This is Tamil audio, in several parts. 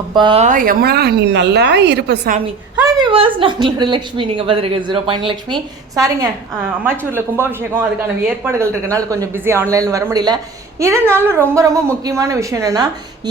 அப்பா யமுனா நீ நல்லா இருப்ப சாமி. ஹாய் விவாஸ் நாங்களோட லக்ஷ்மி. நீங்கள் பார்த்துருக்க ஜீரோ பாயிண்ட் லக்ஷ்மி. சாரிங்க அம்மாச்சூரில் கும்பாபிஷேகம் அதுக்கான ஏற்பாடுகள் இருக்கனால கொஞ்சம் பிஸி ஆன்லைனில் வர முடியல. இருந்தாலும் ரொம்ப ரொம்ப முக்கியமான விஷயம் என்னென்னா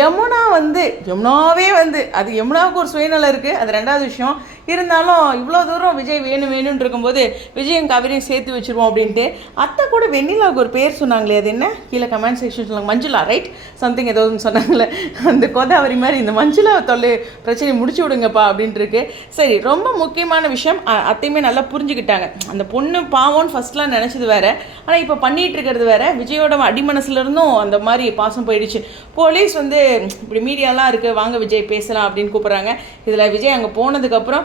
யமுனா வந்து யமுனாவே வந்து அது யமுனாவுக்கு ஒரு சுயநலம் இருக்குது அது ரெண்டாவது விஷயம். இருந்தாலும் இவ்வளோ தூரம் விஜய் வேணும் வேணும்னு இருக்கும்போது விஜயும் கவிரையும் சேர்த்து வச்சிருவோம் அப்படின்ட்டு. அத்தை கூட வெண்ணிலாவுக்கு ஒரு பேர் சொன்னாங்களே அது என்ன? கீழே கமெண்ட் செக்ஷன் சொன்னாங்க மஞ்சுளா ரைட் சம்திங் ஏதோ சொன்னாங்களே அந்த கோதாவரி மாதிரி இந்த மஞ்சுளா தொல்லை பிரச்சனையை முடிச்சு விடுங்கப்பா அப்படின்ட்டுருக்கு சரி ரொம்ப முக்கியமான விஷயம் அ- அத்தையுமே நல்லா புரிஞ்சுக்கிட்டாங்க. அந்த பொண்ணு பாவம்னு ஃபஸ்ட்லாம் நினச்சது வேற. ஆனால் இப்போ பண்ணிகிட்டு இருக்கிறது வேற. விஜயோட அடிமனசுலேருந்தும் அந்த மாதிரி பாசம் போயிடுச்சு. போலீஸ் வந்து இப்படி மீடியாலாம் இருக்குது வாங்க விஜய் பேசலாம் அப்படின்னு கூப்பிட்றாங்க. இதில் விஜய் அங்கே போனதுக்கப்புறம்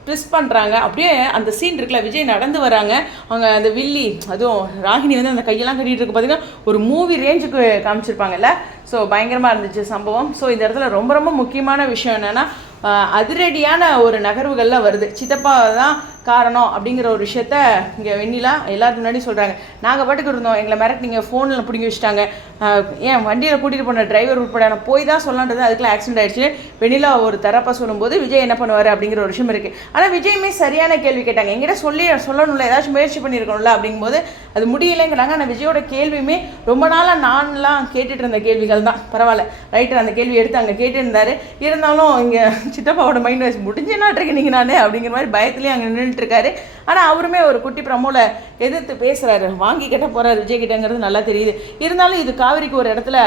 ட்விஸ்ட் பண்ணுறாங்க அப்படியே அந்த சீன் இருக்குல்ல விஜய் நடந்து வராங்க. அவங்க அந்த வில்லி அதுவும் ராகினி வந்து அந்த கையெல்லாம் கட்டிகிட்டு இருக்கு பார்த்தீங்கன்னா ஒரு மூவி ரேஞ்சுக்கு காமிச்சிருப்பாங்கல்ல. ஸோ பயங்கரமாக இருந்துச்சு சம்பவம். ஸோ இந்த இடத்துல ரொம்ப ரொம்ப முக்கியமான விஷயம் என்னென்னா அதிரடியான ஒரு நகர்வுகள்லாம் வருது. சித்தப்பா தான் காரணம் அப்படிங்கிற ஒரு விஷயத்த இங்கே வெண்ணிலா எல்லாத்துக்கு முன்னாடி சொல்கிறாங்க நாங்கள் பாட்டுக்கு இருந்தோம். எங்களை மிரட்டினீங்க ஃபோனில் பிடிங்கி வச்சுட்டாங்க. ஏன் வண்டியில் கூட்டிகிட்டு போன டிரைவர் உட்பட நான் போய் தான் சொல்லலான்றது அதுக்குள்ள ஆக்சிடென்ட் ஆயிடுச்சு வெண்ணிலா ஒரு தரப்பாக சொல்லும்போது விஜய் என்ன பண்ணுவார் அப்படிங்கிற ஒரு விஷயம் இருக்குது ஆனால் விஜயுமே சரியான கேள்வி கேட்டாங்க. எங்கிட்ட சொல்லி சொல்லணும்ல ஏதாச்சும் முயற்சி பண்ணியிருக்கணும்ல அப்படிங்கும்போது அது முடியலைங்கிறாங்க. ஆனால் விஜயோட கேள்வியுமே ரொம்ப நாளாக நான்லாம் கேட்டுட்டு இருந்த கேள்விகள் தான். பரவாயில்ல. ரைட்டர் அந்த கேள்வி எடுத்து அங்கே கேட்டுருந்தாரு. இருந்தாலும் இங்கே சித்தப்பாவோட மைண்ட் வாய்ஸ் முடிஞ்ச நாட்டுக்கு நீங்கள் நானே அப்படிங்கிற மாதிரி பயத்துலேயே அங்கே நின்றுட்டு இருக்காரு ஆனால் அவருமே ஒரு குட்டி பிரமோல எதிர்த்து பேசுகிறாரு வாங்கி கிட்ட போகிறாரு விஜய் கிட்டங்கிறது நல்லா தெரியுது. இருந்தாலும் இது காவிரிக்கு ஒரு இடத்துல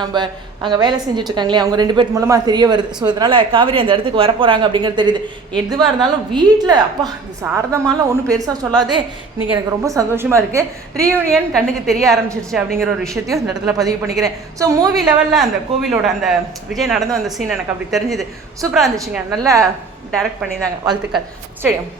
நம்ம அங்கே வேலை செஞ்சுட்டு இருக்காங்களே அவங்க ரெண்டு பேர் மூலமாக தெரிய வருது. ஸோ இதனால் காவிரி அந்த இடத்துக்கு வரப்போகிறாங்க அப்படிங்கிறது தெரியுது. எதுவாக இருந்தாலும் வீட்டில் அப்பா இந்த சாரதமாலாம் ஒன்றும் பெருசாக சொல்லாதே. இன்றைக்கி எனக்கு ரொம்ப சந்தோஷமாக இருக்குது ரீயூனியன் கண்ணுக்கு தெரிய ஆரம்பிச்சிருச்சு அப்படிங்கிற ஒரு விஷயத்தையும் அந்த இடத்துல பதிவு பண்ணிக்கிறேன். ஸோ மூவி லெவலில் அந்த கோவிலோட அந்த விஜய் நடந்து வந்த சீன் எனக்கு அப்படி தெரிஞ்சுது. சூப்பராக இருந்துச்சுங்க. நல்லா டைரக்ட் பண்ணியிருந்தாங்க. வாழ்த்துக்கள். ஸ்டேடியம்